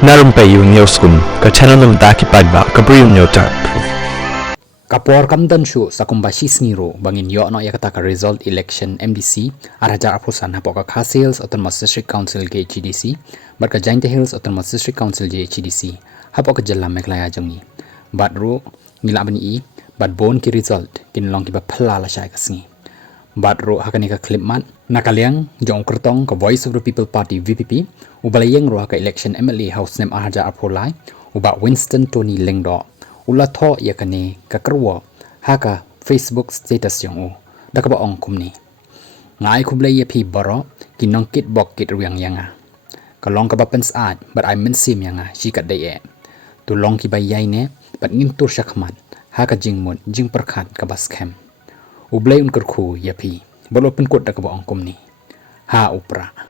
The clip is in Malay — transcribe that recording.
Na Rympei U nabynta paidbah Bri U Hynñiewtrep. Kapor kamdan shu sakumba shisniro bangin yo no yakata ka result election MDC araja apusan hapo ka Khasi Hills Autonomous District Council JHADC barka Jainte Hills Autonomous District Council JHADC hapo ka jalla meklaya jongi badru ngila bani I bad bon ki result kin long ki ba phla la shai ka sngi badru hakani ka clip mat nakaliang jong kyrteng ka Voice of the People Party VPP ubalayeng ro ka election MLA House nem araja apolai uba Winston Tony lengdo ula tho yakane ka kyrwoh haka Facebook status yung dakaba ong kumni ngai Khublei iaphi baroh kinong kit bok kit riang yanga kalong ka ba pens at but I mensim yanga shikat dai tu long ki ba yai ne but ngin tur shakman haka jingmun jing perkhat ka bas khem ublei un kurkhu iaphi bolo pen kot dakaba ong kumni ha upra